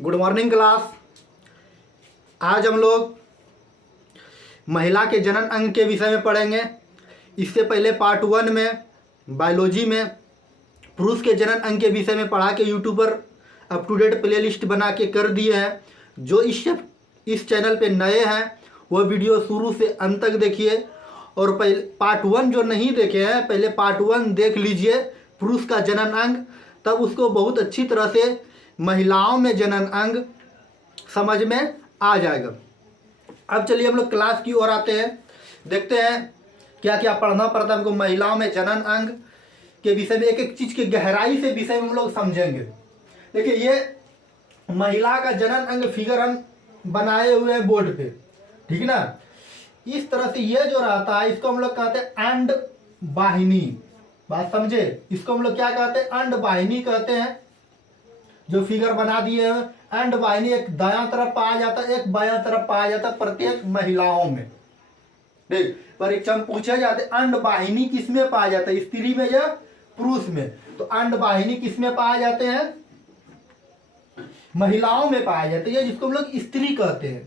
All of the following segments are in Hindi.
Good morning class. आज हम लोग महिला के जनन अंग के विषय में पढ़ेंगे। इससे पहले पार्ट 1 में बायोलॉजी में पुरुष के जनन अंग के विषय में पढ़ा के यूट्यूब पर अप टू डेट प्लेलिस्ट बना के कर दिए हैं। जो इस चैनल पे नए हैं वो वीडियो शुरू से अंत तक देखिए, और पहले पार्ट 1 जो नहीं देखे हैं पहले पार्ट 1 देख लीजिए पुरुष का जनन अंग, तब उसको बहुत अच्छी तरह से महिलाओं में जनन अंग समझ में आ जाएगा। अब चलिए हम लोग क्लास की ओर आते हैं, देखते हैं क्या क्या पढ़ना पड़ता है हमको महिलाओं में जनन अंग के विषय में। एक एक चीज़ की गहराई से विषय में हम लोग समझेंगे। देखिए ये महिला का जनन अंग फिगर हम बनाए हुए हैं बोर्ड पे, ठीक ना। इस तरह से ये जो रहता है इसको हम लोग कहते हैं अंड वाहिनी। बात समझे, इसको हम लोग क्या कहते हैं? अंड वाहिनी कहते हैं। जो फिगर बना दिए हैं अंड वाहिनी, एक दायां तरफ पाया जाता है एक बायां तरफ पाया जाता है प्रत्येक महिलाओं में। देख परीक्षा में पूछे जाते अंड वाहिनी किस में पाया जाता है, स्त्री में या पुरुष में? तो अंड वाहिनी किस में पाए जाते हैं? महिलाओं में पाया जाता है, जिसको हम लोग स्त्री कहते हैं।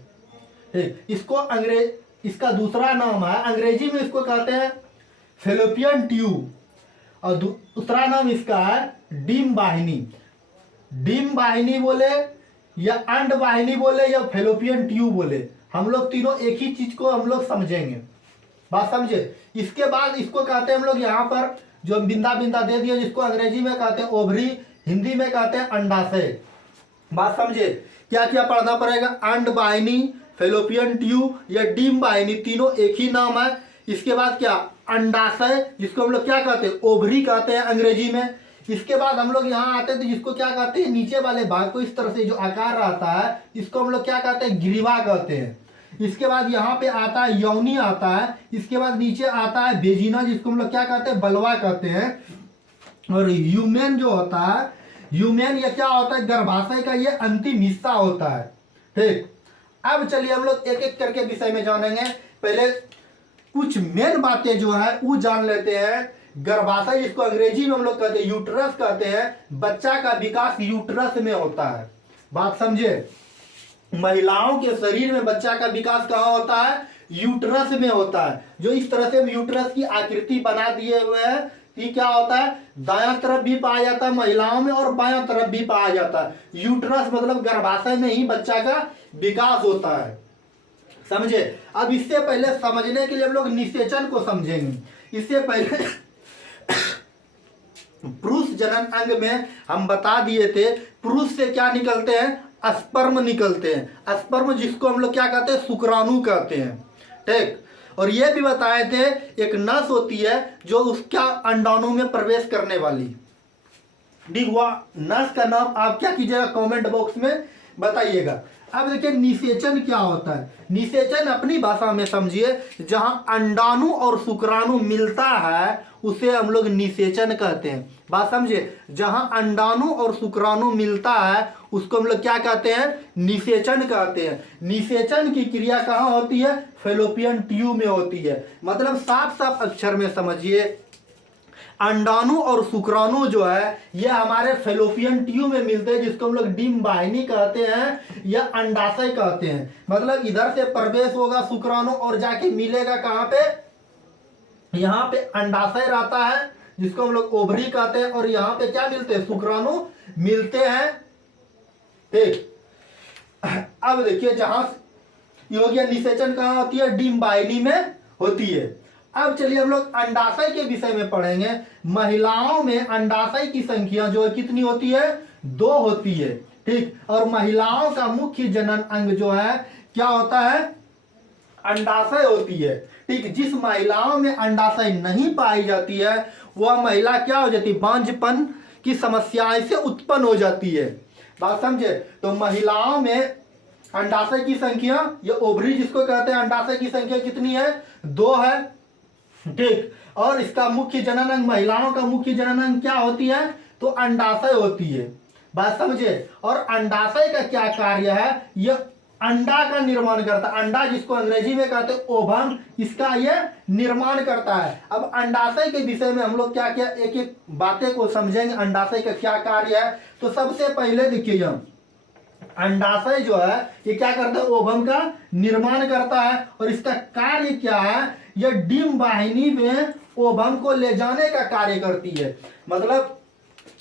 ठीक, इसको इसका दूसरा नाम है, अंग्रेजी में इसको कहते हैं फेलोपियन ट्यूब, और दूसरा नाम इसका है डिम वाहिनी। डिम वाहिनी बोले या अंड वाहिनी बोले या फेलोपियन ट्यूब बोले, हम लोग तीनों एक ही चीज को हम लोग समझेंगे। बात समझे। इसके बाद इसको कहते हैं हम लोग यहाँ पर जो बिंदा बिंदा दे दिया, जिसको अंग्रेजी में कहते हैं ओवरी, हिंदी में कहते हैं अंडाशय। बात समझे। क्या क्या पढ़ना पड़ेगा? अंड वाहिनी, फेलोपियन ट्यूब या डिम वाहिनी, तीनों एक ही नाम है। इसके बाद क्या? अंडाशय, जिसको हम लोग क्या कहते हैं? ओवरी कहते हैं अंग्रेजी में। इसके बाद हम लोग यहाँ आते हैं तो जिसको क्या कहते हैं? नीचे वाले भाग को इस तरह से जो आकार रहता है इसको हम लोग क्या कहते हैं? ग्रीवा कहते हैं। इसके बाद यहाँ पे आता है योनि आता है। इसके बाद नीचे आता है वेजिना, जिसको हम लोग क्या कहते हैं? बलवा कहते हैं। और ह्यूमेन जो होता है, ह्यूमेन ये क्या होता है? गर्भाशय का ये अंतिम हिस्सा होता है। ठीक, अब चलिए हम लोग एक एक करके विषय में जानेंगे। पहले कुछ मेन बातें जो है वो जान लेते हैं। गर्भाशय, जिसको अंग्रेजी में हम लोग कहते हैं यूट्रस कहते हैं। बच्चा का विकास यूट्रस में होता है। बात समझे। महिलाओं के शरीर में बच्चा का विकास कहाँ होता है? यूट्रस में होता है। जो इस तरह से यूट्रस की आकृति बना दिए हुए हैं, ये क्या होता है? दायां तरफ भी पाया जाता है महिलाओं में और बायां तरफ भी पाया जाता है। यूट्रस मतलब गर्भाशय में ही बच्चा का विकास होता है। समझे। अब इससे पहले समझने के लिए हम लोग निषेचन को समझेंगे। इससे पहले पुरुष जनन अंग में हम बता दिए थे पुरुष से क्या निकलते हैं? स्पर्म निकलते हैं। स्पर्म जिसको हम लोग क्या कहते हैं? शुक्राणु कहते हैं। ठीक, और ये भी बताए थे एक नस होती है जो उसका अंडाणु में प्रवेश करने वाली। ठीक, वह नस का नाम आप क्या कीजिएगा? कमेंट बॉक्स में बताइएगा। अब देखिए निषेचन क्या होता है। निषेचन अपनी भाषा में समझिए, जहां अंडाणु और शुक्राणु मिलता है उसे हम लोग निषेचन कहते हैं। बात समझिए। जहां अंडाणु और शुक्राणु मिलता है उसको हम लोग क्या कहते हैं? निषेचन कहते हैं। निषेचन की क्रिया कहाँ होती है? फेलोपियन ट्यूब में होती है। मतलब साफ साफ अक्षर में समझिए, अंडाणु और शुक्राणु जो है ये हमारे फेलोपियन ट्यूब में मिलते हैं, जिसको हम लोग डिम वाहिनी कहते हैं या अंडाशय कहते हैं। मतलब इधर से प्रवेश होगा शुक्राणु और जाके मिलेगा कहाँ पे? यहाँ पे अंडाशय रहता है जिसको हम लोग ओवरी कहते हैं, और यहाँ पे क्या मिलते हैं? शुक्राणु मिलते हैं। ठीक, अब देखिए जहां ये हो गया निषेचन कहाँ होती है? डिम वाहिनी में होती है। अब चलिए हम लोग अंडाशय के विषय में पढ़ेंगे। महिलाओं में अंडाशय की संख्या जो है कितनी होती है? 2 होती है। ठीक, और महिलाओं का मुख्य जनन अंग जो है क्या होता है? अंडाशय होती है। ठीक, जिस महिलाओं में अंडाशय नहीं पाई जाती है वह महिला क्या हो जाती है? बांझपन की समस्याएं से उत्पन्न हो जाती है। बात समझे। तो महिलाओं में अंडाशय की संख्या, ये ओवरी जिसको कहते हैं, अंडाशय की संख्या कितनी है? 2 है। ठीक, और इसका मुख्य जनन अंग, महिलाओं का मुख्य जनन अंग क्या होती है? तो अंडाशय होती है। बात समझे। और अंडाशय का क्या कार्य है? यह अंडा का निर्माण करता है। अंडा जिसको अंग्रेजी में कहते हैं ओवम, इसका यह निर्माण करता है। अब अंडाशय के विषय में हम लोग क्या क्या एक एक बातें को समझेंगे। अंडाशय का क्या कार्य है। तो सबसे पहले देखिए अंडाशय जो है ये क्या करता है, ओवम का निर्माण करता है। और इसका कार्य क्या है, यह डिंब वाहिनी में ओवम को ले जाने का कार्य करती है। मतलब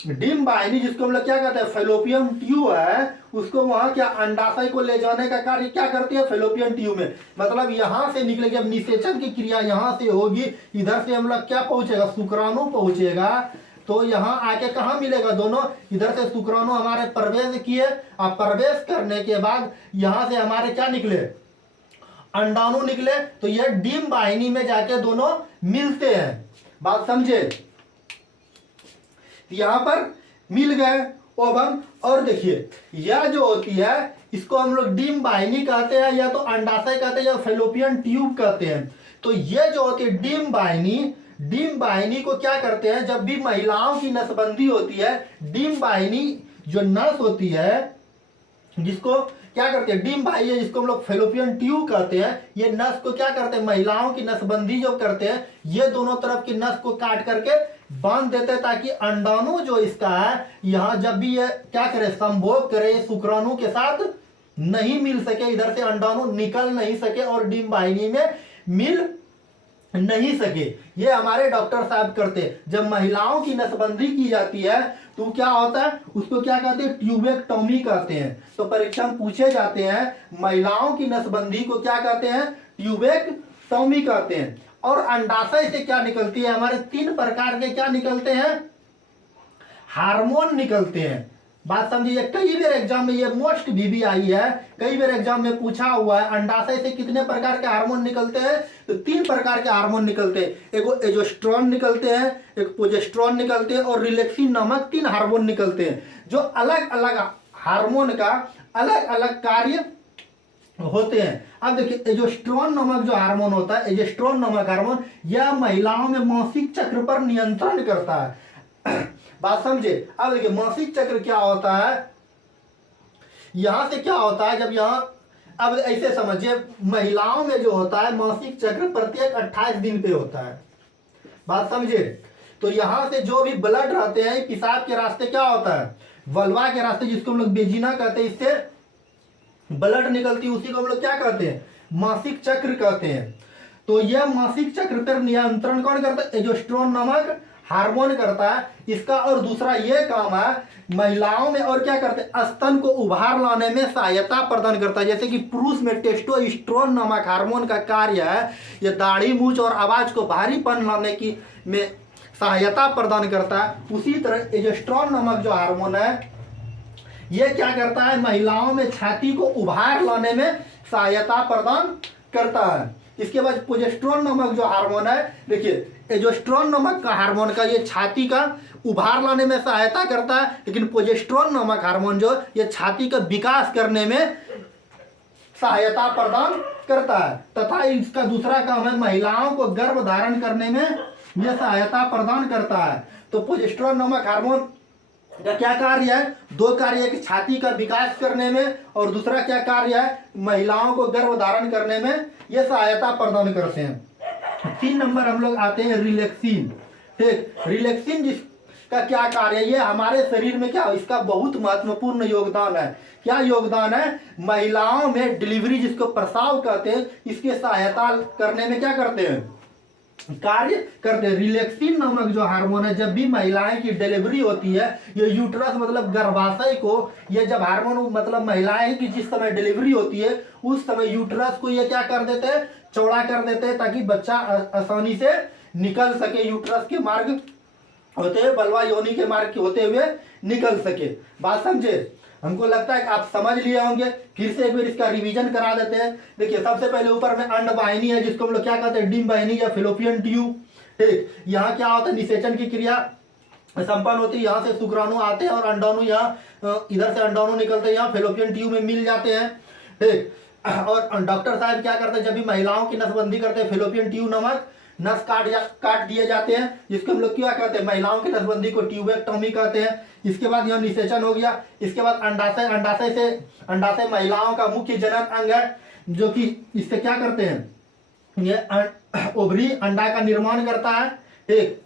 डिंब वाहिनी जिसको हम लोग क्या कहते हैं, फेलोपियन ट्यूब है, उसको वहां क्या अंडाशय को ले जाने का कार्य क्या करती है, फेलोपियन ट्यूब में। मतलब यहां से निकलेगी, अब निषेचन की क्रिया यहां से होगी, इधर से हम लोग क्या पहुंचेगा, शुक्राणु पहुंचेगा। तो यहाँ आके कहाँ मिलेगा, दोनों इधर से शुक्राणु हमारे प्रवेश किए, अब प्रवेश करने के बाद यहाँ से हमारे क्या निकले, अंडाणु निकले। तो ये डिंब वाहिनी में जाके दोनों मिलते हैं। बात समझे, यहां पर मिल गए ओवम। और देखिए यह जो होती है इसको हम लोग डिंब वाहिनी कहते हैं, या तो अंडाशय कहते हैं, या फेलोपियन ट्यूब कहते हैं। तो ये जो होती है डिंब वाहिनी को क्या करते हैं, जब भी महिलाओं की नसबंदी होती है, डिंब वाहिनी जो नस होती है जिसको क्या करते हैं, डिंब वाहिनी है जिसको हम लोग फेलोपियन ट्यूब कहते हैं, ये नस को क्या करते हैं, महिलाओं की नसबंदी जो करते हैं, ये दोनों तरफ की नस को काट करके बांध देते हैं, ताकि अंडाणु जो इसका है यहाँ जब भी ये क्या करे, संभोग करे, शुक्राणु के साथ नहीं मिल सके, इधर से अंडाणु निकल नहीं सके और डिंब वाहिनी में मिल नहीं सके। ये हमारे डॉक्टर साहब करते। जब महिलाओं की नसबंदी की जाती है तो क्या होता है, उसको क्या कहते हैं, ट्यूबेक्टोमी कहते हैं। तो परीक्षा में पूछे जाते हैं महिलाओं की नसबंदी को क्या कहते हैं, ट्यूबेक्टोमी कहते हैं। और अंडाशय से क्या निकलती है, हमारे 3 प्रकार के क्या निकलते हैं, हार्मोन निकलते हैं। बात समझिए, कई बार एग्जाम में ये मोस्ट भी आई है, कई बार एग्जाम में पूछा हुआ है अंडाशय से कितने प्रकार के हार्मोन निकलते हैं। तो 3 प्रकार के हार्मोन निकलते हैं, एक एजोस्ट्रोन निकलते हैं, एक प्रोजेस्टेरोन निकलते हैं, और रिलैक्सिन नामक 3 हार्मोन निकलते हैं, जो अलग अलग हार्मोन का अलग अलग कार्य होते हैं। अब देखिए एजोस्ट्रोन नामक जो हार्मोन होता है, एजोस्ट्रोन नामक हार्मोन, यह महिलाओं में मासिक चक्र पर नियंत्रण करता है। बात समझे। अब देखिए मासिक चक्र क्या होता है, यहां से क्या होता है, जब यहां अब ऐसे समझिए महिलाओं में जो होता है मासिक चक्र प्रत्येक 28 दिन पे होता है। बात समझे। तो यहां से जो भी ब्लड रहते हैं पेशाब के रास्ते क्या होता है, वल्वा के रास्ते, जिसको हम लोग बेजिना कहते हैं, इससे ब्लड निकलती है, उसी को हम लोग क्या कहते हैं, मासिक चक्र कहते हैं। तो यह मासिक चक्र पर नियंत्रण कौन करता है, एजोस्ट्रोन नामक हार्मोन करता है इसका। और दूसरा ये काम है महिलाओं में, और क्या करते हैं, स्तन को उभार लाने में सहायता प्रदान करता है। जैसे कि पुरुष में टेस्टोस्टेरोन नामक हार्मोन का कार्य है, यह दाढ़ी मूंछ और आवाज को भारीपन लाने की में सहायता प्रदान करता है। उसी तरह एजोस्ट्रोन नामक जो हार्मोन है यह क्या करता है, महिलाओं में छाती को उभार लाने में सहायता प्रदान करता है। इसके बाद प्रोजेस्टेरोन नामक जो हार्मोन है, देखिए एजोस्ट्रोन नामक का हार्मोन का ये छाती का उभार लाने में सहायता करता है, लेकिन प्रोजेस्टेरोन नामक हार्मोन जो ये छाती का विकास करने में सहायता प्रदान करता है। तथा इसका दूसरा काम है महिलाओं को गर्भ धारण करने में यह सहायता प्रदान करता है। तो प्रोजेस्टेरोन नामक हार्मोन का क्या कार्य है, 2 कार्य है कि छाती का विकास करने में, और दूसरा क्या कार्य है, महिलाओं को गर्भ धारण करने में यह सहायता प्रदान करते हैं। 3 नंबर हम लोग आते हैं रिलैक्सिन। ठीक, रिलैक्सिन जिसका क्या कार्य है, ये हमारे शरीर में क्या, इसका बहुत महत्वपूर्ण योगदान है। क्या योगदान है, महिलाओं में डिलीवरी जिसको प्रसव कहते हैं, इसके सहायता करने में क्या करते हैं, कार्य करते हैं। रिलैक्सिन नामक जो हार्मोन है, जब भी महिलाएं की डिलीवरी होती है, ये यूट्रस मतलब गर्भाशय को, ये जब हार्मोन मतलब महिलाएं की जिस समय डिलीवरी होती है उस समय यूट्रस को ये क्या कर देते हैं, चौड़ा कर देते हैं, ताकि बच्चा आसानी से निकल सके, यूट्रस के मार्ग होते हुए, बलवा योनि के मार्ग होते हुए निकल सके। बात समझे। हमको लगता है कि आप समझ लिए होंगे, फिर से एक बार इसका रिवीजन करा देते हैं। देखिए सबसे पहले ऊपर में अंड वाहिनी है, जिसको हम लोग क्या कहते हैं, डिंब वाहिनी या फेलोपियन ट्यूब। ठीक, यहाँ क्या होता है, निषेचन की क्रिया संपन्न होती है, यहाँ से शुक्राणु आते हैं और अंडाणु यहाँ इधर से अंडाणु निकलते हैं, यहाँ फेलोपियन ट्यूब में मिल जाते हैं। ठीक, और डॉक्टर साहब क्या करते हैं, जब भी महिलाओं की नसबंदी करते हैं, फेलोपियन ट्यूब नामक नस काट दिए जाते हैं, जिसको हम लोग क्या कहते हैं, महिलाओं की नसबंदी को ट्यूबेक्टोमी कहते हैं। इसके बाद यह निषेचन हो गया। इसके बाद अंडाशय महिलाओं का मुख्य जनन अंग है, जो कि इससे क्या करते हैं, ये ओवरी अंडा का निर्माण करता है। ठीक,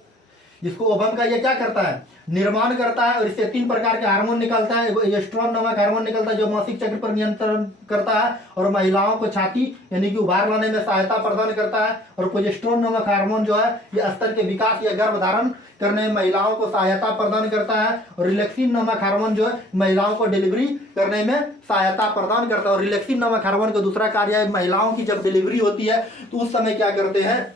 जिसको ओवम का ये क्या करता है, निर्माण करता है, और इससे 3 प्रकार के हार्मोन निकलता है। एस्ट्रोजन नामक हार्मोन निकलता है जो मासिक चक्र पर नियंत्रण करता है और महिलाओं को छाती यानी कि उभार लाने में सहायता प्रदान करता है। और प्रोजेस्टेरोन नामक हार्मोन जो है ये स्तर के विकास या गर्भधारण करने में महिलाओं को सहायता प्रदान करता है। और रिलैक्सिन नामक हार्मोन जो है महिलाओं को डिलीवरी करने में सहायता प्रदान करता है। और रिलैक्सिन नामक हार्मोन का दूसरा कार्य है, महिलाओं की जब डिलीवरी होती है तो उस समय क्या करते हैं,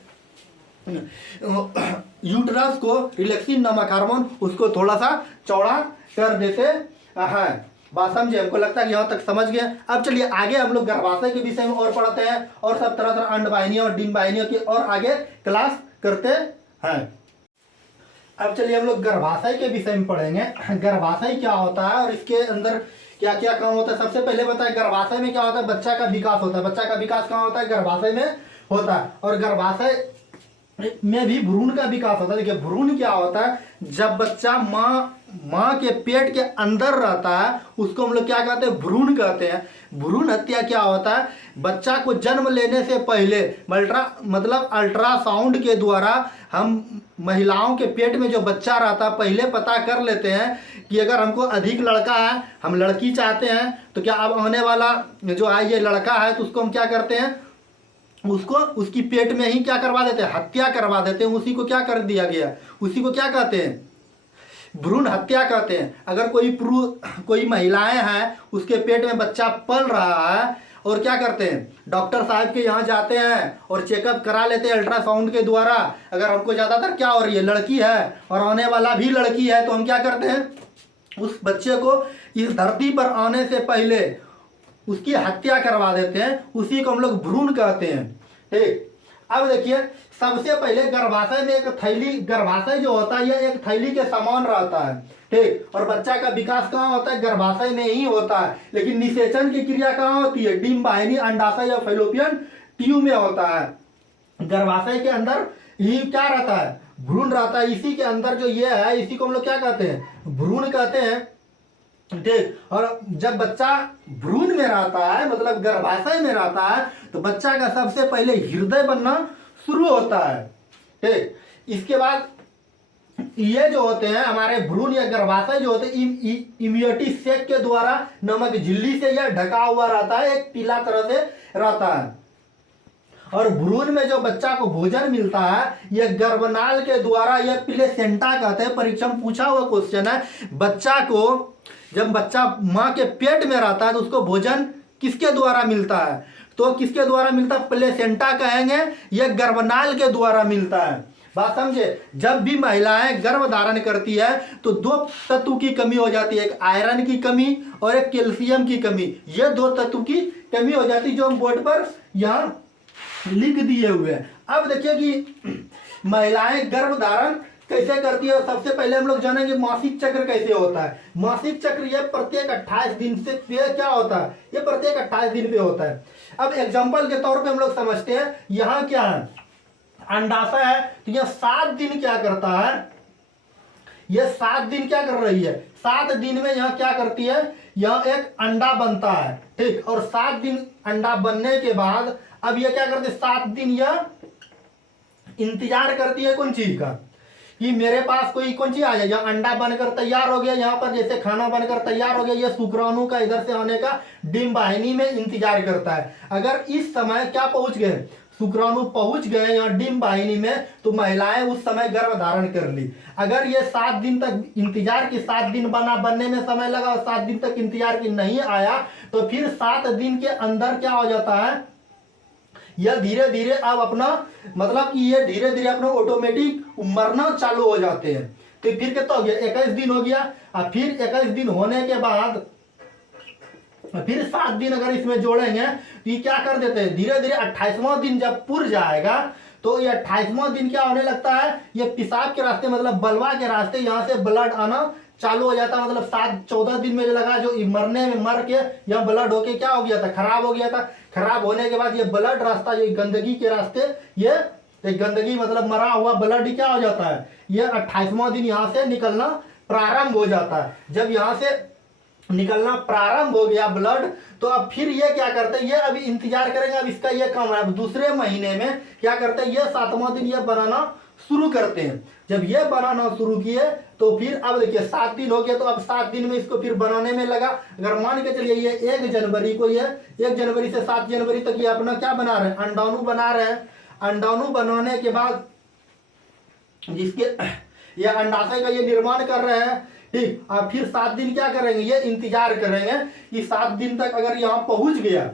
यूट्रस को रिलैक्सिन नामक हार्मोन उसको थोड़ा सा चौड़ा कर देते हैं। बात समझे? हमको लगता है कि यहाँ तक समझ गए। अब चलिए आगे हम लोग गर्भाशय के विषय में और पढ़ते हैं और सब तरह तरह अंडवाहिनियों और डिम्बाहिनियों की और आगे क्लास करते हैं। अब चलिए हम लोग गर्भाशय के विषय में पढ़ेंगे। गर्भाशय क्या होता है और इसके अंदर क्या क्या काम होता है। सबसे पहले बताए गर्भाशय में क्या होता है, बच्चा का विकास होता है। बच्चा का विकास कहाँ होता है, गर्भाशय में होता है। और गर्भाशय में भी भ्रूण का विकास होता है। देखिए भ्रूण क्या होता है, जब बच्चा माँ के पेट के अंदर रहता है उसको हम लोग क्या कहते हैं, भ्रूण कहते हैं। भ्रूण हत्या क्या होता है, बच्चा को जन्म लेने से पहले मतलब अल्ट्रासाउंड के द्वारा हम महिलाओं के पेट में जो बच्चा रहता है पहले पता कर लेते हैं कि अगर हमको अधिक लड़का है, हम लड़की चाहते हैं, तो क्या अब आने वाला जो है ये लड़का है तो उसको हम क्या करते हैं, उसको उसकी पेट में ही क्या करवा देते हैं, हत्या करवा देते हैं। उसी को क्या कर दिया गया, उसी को क्या कहते हैं, भ्रूण हत्या कहते हैं। अगर कोई महिलाएं हैं उसके पेट में बच्चा पल रहा है और क्या करते हैं, डॉक्टर साहब के यहाँ जाते हैं और चेकअप करा लेते हैं अल्ट्रासाउंड के द्वारा। अगर हमको ज़्यादातर क्या हो रही है, लड़की है और आने वाला भी लड़की है, तो हम क्या करते हैं, उस बच्चे को इस धरती पर आने से पहले उसकी हत्या करवा देते हैं। उसी को हम लोग भ्रूण कहते हैं। ठीक, अब देखिए सबसे पहले गर्भाशय में एक थैली, गर्भाशय जो होता है यह एक थैली के समान रहता है। ठीक, और बच्चा का विकास कहाँ होता है, गर्भाशय में ही होता है। लेकिन निषेचन की क्रिया कहाँ होती है, डिम्बाहिनी, अंडाशय या फैलोपियन ट्यूब में होता है। गर्भाशय के अंदर ही क्या रहता है, भ्रूण रहता है। इसी के अंदर जो ये है इसी को हम लोग क्या कहते हैं, भ्रूण कहते हैं। ठीक, और जब बच्चा भ्रूण में रहता है मतलब गर्भाशय में रहता है तो बच्चा का सबसे पहले हृदय बनना शुरू होता है। ठीक, इसके बाद ये जो होते हैं हमारे भ्रूण या गर्भाशय जो होते हैं इम्यूनिटी सेक के द्वारा नमक झिल्ली से यह ढका हुआ रहता है, एक पीला तरह से रहता है। और भ्रूण में जो बच्चा को भोजन मिलता है यह गर्भनाल के द्वारा, यह प्लेसेंटा कहते हैं। परीक्षा में पूछा हुआ क्वेश्चन है, बच्चा को जब बच्चा माँ के पेट में रहता है तो उसको भोजन किसके द्वारा मिलता है, तो किसके द्वारा मिलता है, प्लेसेंटा कहेंगे, यह गर्भनाल के द्वारा मिलता है। बात समझे? जब भी महिलाएं गर्भ धारण करती है तो 2 तत्व की कमी हो जाती है, एक आयरन की कमी और एक कैल्शियम की कमी। ये 2 तत्व की कमी हो जाती है जो हम बोर्ड पर यहाँ लिख दिए हुए हैं। अब देखिए कि महिलाएं गर्भ धारण कैसे करती है। सबसे पहले हम लोग जानेंगे मासिक चक्र कैसे होता है। मासिक चक्र ये प्रत्येक 28 दिन से क्या होता है, ये प्रत्येक 28 दिन पे होता है। अब एग्जांपल के तौर पे हम लोग समझते हैं, यहाँ क्या है, अंडाशय है तो यह 7 दिन क्या करता है, यह 7 दिन क्या कर रही है, 7 दिन में यह क्या करती है, यह एक अंडा बनता है। ठीक, और 7 दिन अंडा बनने के बाद अब यह क्या करती है, 7 दिन यह इंतजार करती है कौन चीज का, कि मेरे पास कोई कौन चीज आ जाए। यहाँ अंडा बनकर तैयार हो गया, यहाँ पर जैसे खाना बनकर तैयार हो गया, ये शुक्राणु का इधर से आने का डिम्बाहिनी में इंतजार करता है। अगर इस समय क्या पहुंच गए, शुक्राणु पहुंच गए यहाँ डिम्बाहिनी में, तो महिलाएं उस समय गर्भ धारण कर ली। अगर ये 7 दिन तक इंतजार की, 7 दिन बनने में समय लगा और 7 दिन तक इंतजार की नहीं आया, तो फिर 7 दिन के अंदर क्या हो जाता है, यह धीरे धीरे अब अपना मतलब कि ये धीरे धीरे अपना ऑटोमेटिक मरना चालू हो जाते हैं। तो फिर कितना हो गया, 21 दिन हो गया। और फिर 21 दिन होने के बाद फिर 7 दिन अगर इसमें जोड़ेंगे तो ये क्या कर देते हैं, धीरे धीरे 28वां दिन जब पुर जाएगा तो ये 28वां दिन क्या होने लगता है, ये पेशाब के रास्ते मतलब बलवा के रास्ते यहाँ से ब्लड आना चालू हो जाता है। मतलब 7-14 दिन में जो लगा, जो मरने में मर के यहाँ ब्लड होके क्या हो गया था, खराब हो गया था। खराब होने के बाद ये ब्लड रास्ता, ये गंदगी के रास्ते, ये गंदगी मतलब मरा हुआ ब्लड क्या हो जाता है, ये 28वां दिन यहाँ से निकलना प्रारंभ हो जाता है। जब यहाँ से निकलना प्रारंभ हो गया ब्लड, तो अब फिर ये क्या करते हैं, ये अभी इंतजार करेंगे। अब इसका ये काम है, अब दूसरे महीने में क्या करते हैं, ये 7वां दिन ये बनाना शुरू करते हैं। जब ये बनाना शुरू किए तो फिर अब देखिए 7 दिन हो गया, तो अब 7 दिन में इसको फिर बनाने में लगा। अगर मान के चलिए ये 1 जनवरी को, ये 1 जनवरी से 7 जनवरी तक ये अपना क्या बना रहे हैं, अंडाणु बना रहे हैं। अंडाणु बनाने के बाद जिसके ये अंडाशय का ये निर्माण कर रहे हैं, ठीक। अब फिर 7 दिन क्या करेंगे, ये इंतजार करेंगे कि 7 दिन तक अगर यहाँ पहुंच गया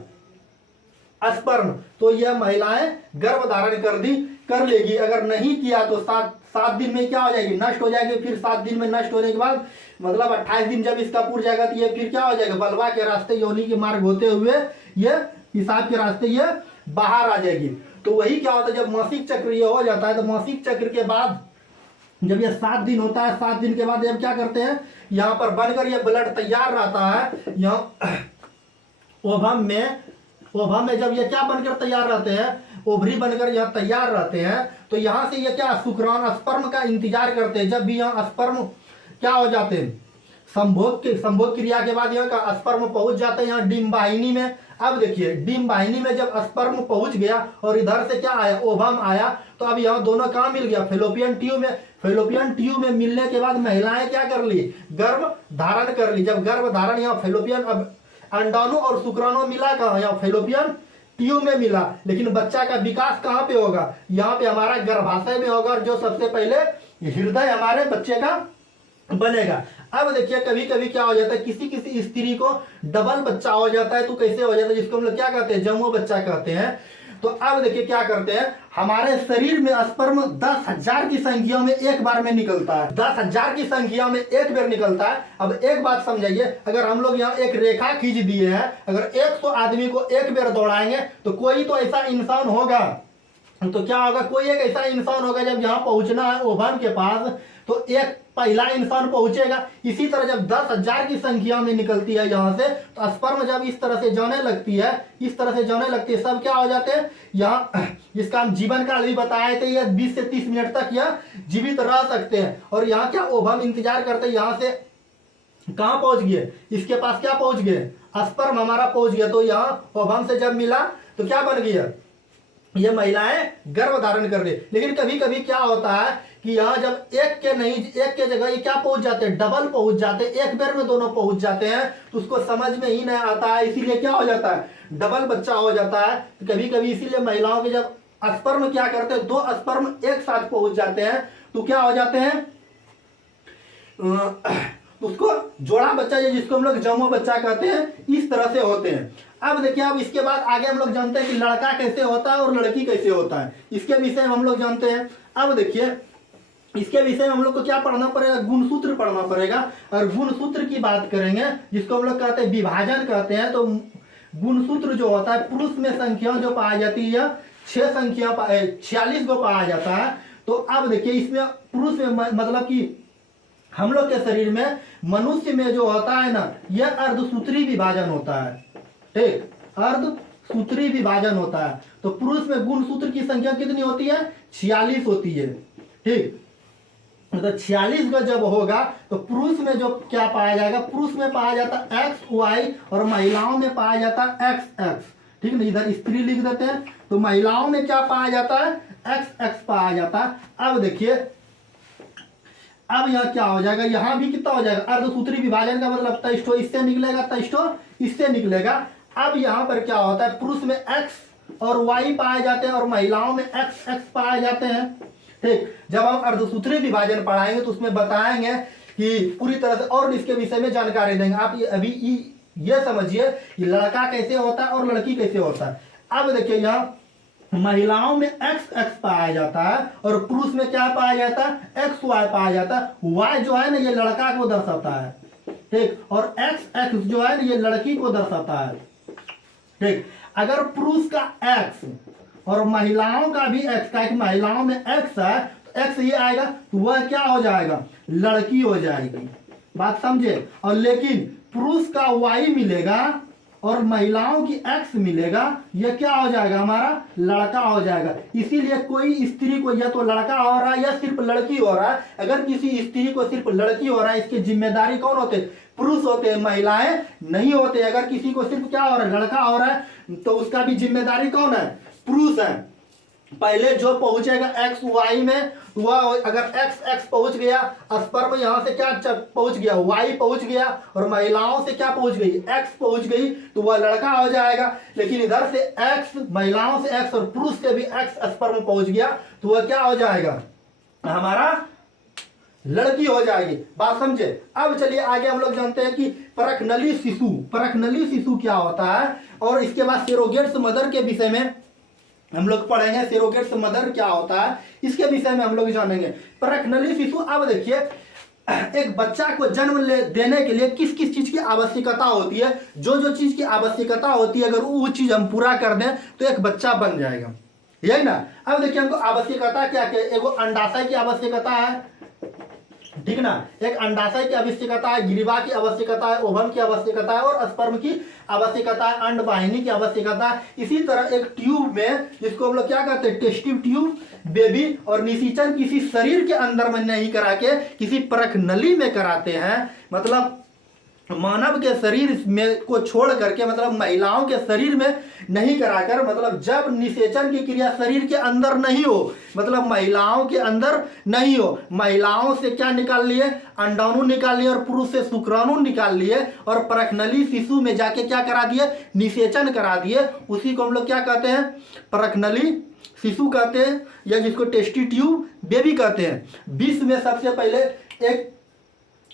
स्पर्म तो यह महिलाएं गर्भ धारण कर लेगी। अगर नहीं किया तो 7 दिन में क्या हो जाएगी, नष्ट हो जाएगी। फिर 7 दिन में नष्ट होने के बाद मतलब 28 दिन जब इसका पूर जाएगा तो ये फिर क्या हो जाएगा, बलवा के रास्ते योनि के मार्ग होते हुए ये पेशाब के रास्ते ये बाहर आ जाएगी। तो वही क्या होता है, जब मासिक चक्र ये हो जाता है तो मासिक चक्र के बाद जब ये 7 दिन होता है, 7 दिन के बाद ये क्या करते हैं, यहाँ पर बनकर ये ब्लड तैयार रहता है। यहाँ ओवम में जब ये क्या बनकर तैयार रहते हैं, ओवरी बनकर यहाँ तैयार रहते हैं, तो यहाँ से ये क्या शुक्राणु स्पर्म का इंतजार करते हैं। जब भी यहाँ स्पर्म क्या हो जाते हैं, संभोग क्रिया के बाद यहाँ का स्पर्म पहुंच जाते हैं यहाँ डिंब वाहिनी में। अब देखिए डिंब वाहिनी में जब स्पर्म पहुंच गया और इधर से क्या आया, ओवम आया, तो अब यहाँ दोनों कहाँ मिल गया, फेलोपियन ट्यूब में। फेलोपियन ट्यूब में मिलने के बाद महिलाएं क्या कर ली, गर्भ धारण कर ली। जब गर्भ धारण यहाँ फेलोपियन, अब अंडाणु और शुक्राणु मिला कहाँ, यहाँ फेलोपियन ट्यूब में मिला। लेकिन बच्चा का विकास कहाँ पे होगा, यहाँ पे हमारा गर्भाशय में होगा, और जो सबसे पहले हृदय हमारे बच्चे का बनेगा। अब देखिए कभी कभी क्या हो जाता है, किसी स्त्री को डबल बच्चा हो जाता है। तो कैसे हो जाता है, जिसको हम लोग क्या कहते हैं, जम्बो बच्चा कहते हैं। तो अब देखिए क्या करते हैं, हमारे शरीर में स्पर्म 10,000 की संख्या में एक बार में निकलता है। 10,000 की संख्या में एक बार निकलता है। अब एक बात समझाइए, अगर हम लोग यहाँ एक रेखा खींच दिए हैं, अगर 100 आदमी को एक बार दौड़ाएंगे तो कोई तो ऐसा इंसान होगा, तो क्या होगा, कोई एक ऐसा इंसान होगा जब यहाँ पहुंचना है ओवम के पास तो एक पहला इंसान पहुंचेगा। इसी तरह जब 10,000 की संख्या में निकलती है यहाँ से, तो स्पर्म जब इस तरह से जाने लगती है, इस तरह से जाने लगती है, सब क्या हो जाते हैं, यहाँ जिसका हम जीवन काल भी बताए थे, ये 20 से 30 मिनट तक यह जीवित रह सकते हैं। और यहाँ क्या ओवम इंतजार करते हैं, यहाँ से कहाँ पहुंच गए, इसके पास क्या पहुंच गए, स्पर्म हमारा पहुंच गया। तो यहाँ ओवम से जब मिला तो क्या बन गया, ये महिलाएं गर्भ धारण कर रही। लेकिन कभी कभी क्या होता है कि यहाँ जब एक के जगह ये क्या पहुंच जाते हैं, डबल पहुंच जाते हैं, एक बार में दोनों पहुंच जाते हैं, तो उसको समझ में ही नहीं आता है, इसीलिए क्या हो जाता है, डबल बच्चा हो जाता है। तो कभी कभी इसीलिए महिलाओं के जब स्पर्म क्या करते हैं, 2 स्पर्म एक साथ पहुंच जाते हैं, तो क्या हो जाते हैं, उसको जोड़ा बच्चा, जिसको हम लोग जम्बो बच्चा कहते हैं, इस तरह से होते हैं। अब देखिए, अब इसके बाद आगे हम लोग जानते हैं कि लड़का कैसे होता है और लड़की कैसे होता है, इसके विषय में हम लोग जानते हैं। अब देखिए इसके विषय में हम लोग को क्या पढ़ना पड़ेगा, गुणसूत्र पढ़ना पड़ेगा। और गुणसूत्र की बात करेंगे, जिसको हम लोग कहते हैं विभाजन कहते हैं। तो गुणसूत्र जो होता है, पुरुष में संख्या जो पाई जाती है 6 संख्या 46 को पाया जाता है। तो अब देखिए इसमें पुरुष में मतलब कि हम लोग के शरीर में, मनुष्य में जो होता है ना, यह अर्धसूत्री विभाजन होता है, ठीक, अर्धसूत्री विभाजन होता है। तो पुरुष में गुणसूत्र की संख्या कितनी होती है, 46 होती है, ठीक। तो 46 का जब होगा तो पुरुष में जो क्या पाया जाएगा, पुरुष में पाया जाता है XY और महिलाओं में पाया जाता है XX, ठीक ना। इधर स्त्री लिख देते हैं, तो महिलाओं में क्या पाया जाता है, XX पाया जाता है। अब देखिए, अब यह क्या हो जाएगा, यहां भी कितना हो जाएगा, अर्धसूत्री विभाजन का मतलब तइष्ठो इससे निकलेगा, तइष्ठो इससे निकलेगा। अब यहां पर क्या होता है, पुरुष में X और Y पाए जाते हैं और महिलाओं में XX पाए जाते हैं, ठीक। जब हम अर्धसूत्री विभाजन पढ़ाएंगे तो उसमें बताएंगे कि पूरी तरह से, और इसके विषय में जानकारी देंगे। आप ये अभी ये समझिए कि लड़का कैसे होता है और लड़की कैसे होता है। अब देखिए, यहाँ महिलाओं में XX पाया जाता है और पुरुष में क्या पाया जाता है, XY पाया जाता है। Y जो है ना, ये लड़का को दर्शाता है, ठीक, और XX जो है ना, ये लड़की को दर्शाता है, ठीक। अगर पुरुष का X और महिलाओं का भी X, का महिलाओं में X है तो X ये आएगा, तो वह क्या हो जाएगा, लड़की हो जाएगी, बात समझे। और लेकिन पुरुष का Y मिलेगा और महिलाओं की X मिलेगा, यह क्या हो जाएगा, हमारा लड़का हो जाएगा। इसीलिए कोई स्त्री को या तो लड़का हो रहा है या सिर्फ लड़की हो रहा है। अगर किसी स्त्री को सिर्फ लड़की हो रहा है, इसकी जिम्मेदारी कौन होते हैं, पुरुष होते हैं, महिलाएं नहीं होते। अगर किसी को सिर्फ क्या हो रहा है, लड़का हो रहा है, तो उसका भी जिम्मेदारी कौन है, पुरुष है। पहले जो पहुंचेगा एक्स वाई में, वह अगर एक्स एक्स पहुंच गया, स्पर्म यहां से क्या पहुंच गया, वाई पहुंच गया, और महिलाओं से क्या पहुंच गई, एक्स पहुंच गई, तो वह लड़का हो जाएगा। लेकिन इधर से एक्स, महिलाओं से एक्स और पुरुष से भी एक्स स्पर्म पहुंच गया, तो वह क्या हो जाएगा, हमारा लड़की हो जाएगी। बात समझे। अब चलिए आगे हम लोग जानते हैं कि परखनली शिशु, परखनली शिशु क्या होता है, और इसके बाद सेरोगेट्स मदर के विषय में हम लोग पढ़ेंगे। सेरोगेट्स मदर क्या होता है, इसके विषय में हम लोग जानेंगे। परखनली शिशु, अब देखिए एक बच्चा को जन्म देने के लिए किस किस चीज की आवश्यकता होती है, जो जो चीज की आवश्यकता होती है, अगर वो चीज हम पूरा कर दें तो एक बच्चा बन जाएगा, यही ना। अब देखिए हमको आवश्यकता क्या क्या, एगो अंडाशय की आवश्यकता है, ठीक ना, एक अंडाशय की आवश्यकता है, गिरिवा की आवश्यकता है, ओवम की आवश्यकता है, और स्पर्म की आवश्यकता है, अंड वाहिनी की आवश्यकता है। इसी तरह एक ट्यूब में, जिसको हम लोग क्या कहते हैं, टेस्टिव ट्यूब, बेबी, और निषेचन किसी शरीर के अंदर में नहीं करा के किसी परखनली में कराते हैं। मतलब मानव के शरीर में को छोड़ करके, मतलब महिलाओं के शरीर में नहीं कराकर, मतलब जब निषेचन की क्रिया शरीर के अंदर नहीं हो, मतलब महिलाओं के अंदर नहीं हो, महिलाओं से क्या निकाल लिए, अंडाणु निकाल लिए, और पुरुष से शुक्राणु निकाल लिए, और परखनली शिशु में जाके क्या करा दिए, निषेचन करा दिए। उसी को हम लोग क्या कहते हैं, परखनली शिशु कहते हैं, या जिसको टेस्टी ट्यूब बेबी कहते हैं। विश्व में सबसे पहले एक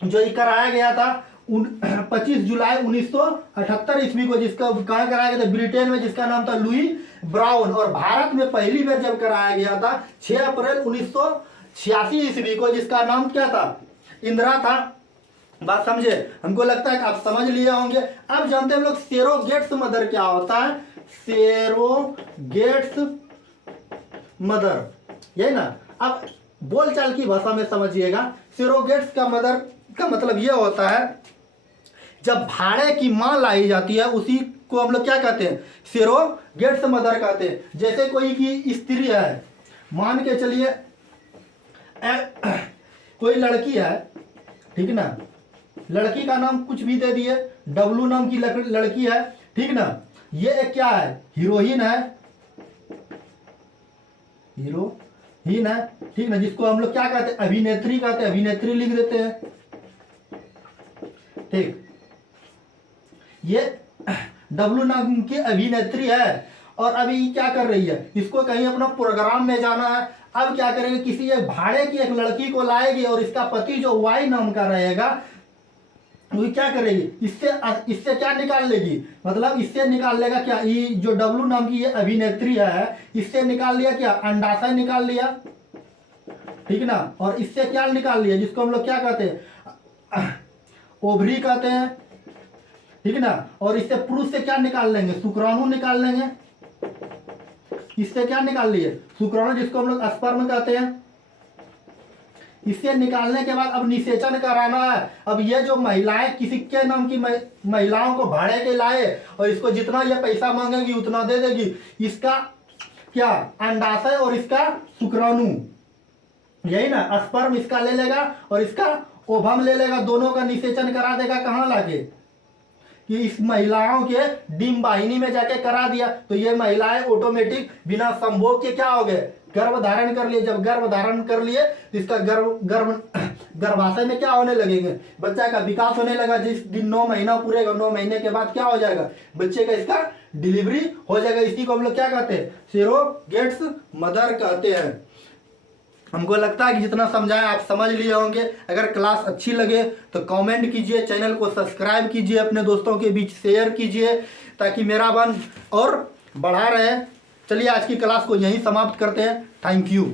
जो कराया गया था 25 जुलाई 1978 ईस्वी को, जिसका कहाँ कराया गया था, ब्रिटेन में, जिसका नाम था लुई ब्राउन। और भारत में पहली बार जब कराया गया था 6 अप्रैल 1986 ईस्वी को, जिसका नाम क्या था, इंदिरा था। बात समझे, हमको लगता है कि आप समझ लिए होंगे। अब जानते हैं हम लोग सेरोगेट्स मदर क्या होता है, सेरोगेट्स मदर, यही ना। अब बोलचाल की भाषा में समझिएगा, सेरोगेट्स का मदर का मतलब यह होता है, जब भाड़े की मां लाई जाती है उसी को हम लोग क्या कहते हैं, सेरोगेट्स मदर कहते हैं। जैसे कोई की स्त्री है, मान के चलिए कोई लड़की है, ठीक ना, लड़की का नाम कुछ भी दे दिए, डब्लू नाम की लड़की है, ठीक ना। ये एक क्या है, हीरोइन है, हीरोइन है, ठीक ना, जिसको हम लोग क्या कहते हैं, अभिनेत्री कहते हैं, अभिनेत्री लिख देते हैं, ठीक। ये डब्लू नाम की अभिनेत्री है, और अभी क्या कर रही है, इसको कहीं अपना प्रोग्राम में जाना है। अब क्या करेंगे, किसी एक भाड़े की एक लड़की को लाएगी, और इसका पति जो वाई नाम का रहेगा, वो क्या करेगी, इससे क्या निकाल लेगी, मतलब इससे निकाल लेगा क्या, ये जो डब्लू नाम की ये अभिनेत्री है, इससे निकाल लिया क्या, अंडाशय निकाल लिया, ठीक ना। और इससे क्या निकाल लिया, जिसको हम लोग क्या कहते हैं, ओवरी कहते हैं, ठीक ना। और इससे पुरुष से क्या निकाल लेंगे, शुक्राणु निकाल लेंगे। इससे क्या निकाल लिए, शुक्राणु, जिसको हम लोग स्पर्म कहते हैं। इससे निकालने के बाद अब निषेचन कराना है। अब ये जो महिलाएं किसी के नाम की महिलाओं को भाड़े के लाए, और इसको जितना ये पैसा मांगेगी उतना दे देगी। इसका क्या, अंडाशय और इसका शुक्राणु, यही ना, स्पर्म इसका ले लेगा और इसका ओवम ले लेगा, दोनों का निषेचन करा देगा। कहाँ लाके, कि इस महिलाओं के डिंब वाहिनी में जाके करा दिया, तो ये महिलाएं ऑटोमेटिक बिना संभोग के क्या हो गए, गर्भ धारण कर लिए। जब गर्भ धारण कर लिए तो इसका गर्भाशय में क्या होने लगेंगे, बच्चा का विकास होने लगा। जिस दिन 9 महीना पूरेगा, 9 महीने के बाद क्या हो जाएगा, बच्चे का इसका डिलीवरी हो जाएगा। इसी को हम लोग क्या कहते हैं, सेरोगेट्स मदर कहते हैं। हमको लगता है कि जितना समझाया आप समझ लिए होंगे। अगर क्लास अच्छी लगे तो कमेंट कीजिए, चैनल को सब्सक्राइब कीजिए, अपने दोस्तों के बीच शेयर कीजिए, ताकि मेरा मन और बढ़ा रहे। चलिए आज की क्लास को यहीं समाप्त करते हैं। Thank you.